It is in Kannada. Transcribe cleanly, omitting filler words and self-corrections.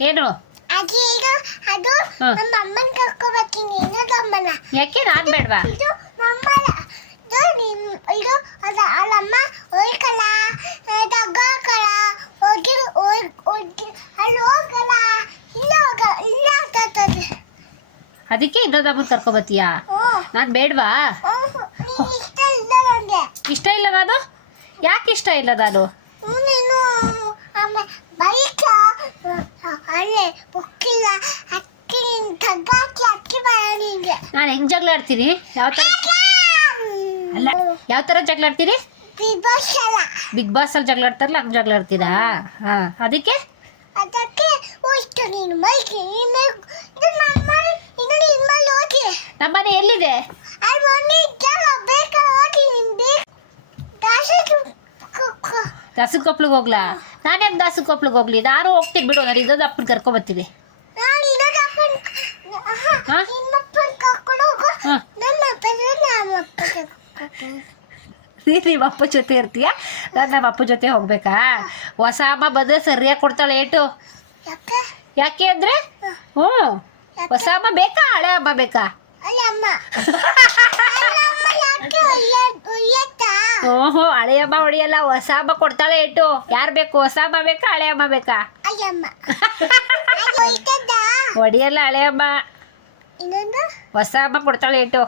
ಏನು ಅದು ಅದು ಹ್ಮ್. ನಮ್ಮ ಅಮ್ಮನ ಕರ್ಕೊಬರ್ತೀನಿ ಇನ್ನೊಂದು ಅಮ್ಮನ ಯಾಕೆ ನಾನು ಬೇಡವಾ ಇದು ನಮ್ಮಲ್ಲ ಇದು ಅದು ಅಲ್ಲಮ್ಮ ಹೋಯ್ಕಲ್ಲ ತಗೋಕಲ್ಲ ಹೋಗಿ ಹೋಗಿ ಅಲ್ಲಿ ಹೋಗಲ್ಲ ಇಲ್ಲ ಆಗ್ತದೆ ಅದಕ್ಕೆ ಇನ್ನೊಂದು ಅಮ್ಮನ ಕರ್ಕೊಬತ್ತೀಯಾ ನಾನು ಬೇಡವಾ ನೀನು ಇಷ್ಟ ಇಲ್ಲ ನನಗೆ ಇಷ್ಟ ಇಲ್ಲ ನಾನು ಯಾಕೆ ಇಷ್ಟ ಇಲ್ಲ ನಾನು ನೀನು ಬೈಕ ಅಲ್ಲೇ ಬುಕ್ಕಿಲ್ಲ ಅಕ್ಕಿ ತಗ್ಗಾಕಿ ಅಕ್ಕಿ ಬರ ನಿಂಗೆ ನಾನು ಹೆಂಗೆ ಜಗಳ ಆಡ್ತೀನಿ ಯಾವ ಥರ ಅಲ್ಲ ಯಾವ ಥರ ಜಗಳ ಆಡ್ತೀನಿ ಬಿಬಾಸಲ್ಲ ಬಿಗ್ ಬಾಸ್ ಅಲ್ಲಿ ಜಗಳ ಆಡ್ತಾರಲ್ಲ ಹಂಗೆ ಜಗಳ ಆಡ್ತೀರಾ ಹಾಂ ಅದಕ್ಕೆ ಅದಕ್ಕೆ ಹೋಯ್ತು ನೀನು ಮೈಗೆ ಇದು ನಮ್ಮ ಇದು ನಿನ್ನ ಮೇಲೆ ಹೋಗಿ ನಮ್ಮನೆ ಎಲ್ಲಿದೆ ಅಲ್ಲಿ ಒಂದು ಜಾಗ ಬೇಕಾ ಹೋಗಿ ನೀನು ಬೇಕು ದಾಸದ ಕೊಪ್ಳಿಗೆ ಹೋಗ್ಲಾ ನಾನು ಯಾಕೆ ದಾಸದ ಕೊಪ್ಳಿಗೆ ಹೋಗ್ಲಿ ನಾನು ಹೋಗ್ತೀನಿ ಬಿಡು ನಾನು ಇದೊಂದು ಅಪ್ಪನ ಕರ್ಕೊಬರ್ತೀನಿ ನಾನು ಇನ್ನೊಂದು ಅಪ್ಪನ ಹಾ? ನಿಮ್ಮ ಅಪ್ಪನ ಕರ್ಕೊಂಡು ಹೋಗು ಹಾಂ ನನ್ನ ಅಪ್ಪನ ನಮ್ಮ ಅಪ್ಪನ ನಿಮ್ಮ ಅಪ್ಪ ಜೊತೆ ಇರ್ತೀಯ ನಾನು ನಮ್ಮ ಅಪ್ಪ ಜೊತೆ ಹೋಗ್ಬೇಕಾ ಹೊಸ ಅಮ್ಮ ಬಂದರೆ ಸರಿಯಾಗಿ ಕೊಡ್ತಾಳೆ ಏಟು ಯಾಕೆ ಯಾಕೆ ಅಂದರೆ ಹ್ಞೂ ಹೊಸ ಅಮ್ಮ ಬೇಕಾ ಹಳೆ ಅಮ್ಮ ಬೇಕಾ ಅಲ್ಲಿ ಅಮ್ಮ ಅಮ್ಮ ಯಾಕೆ ಒಯ್ಯತ್ತಾ ಓಹೋ ಹಳೆ ಅಮ್ಮ ಹೊಡಿಯಲ್ಲ ಹೊಸ ಅಮ್ಮ ಕೊಡ್ತಾಳೆ ಏಟು ಯಾರು ಬೇಕು ಹೊಸ ಅಮ್ಮ ಬೇಕಾ ಹಳೆ ಅಮ್ಮ ಬೇಕಾ ಅಯ್ಯಮ್ಮ ಅದು ಒಯ್ತದ್ದ ಹೊಡಿಯಲ್ಲ ಹಳೆ ಅಮ್ಮ ಇನ್ನೊಂದು ಹೊಸ ಅಮ್ಮ ಕೊಡ್ತಾಳೆ ಏಟು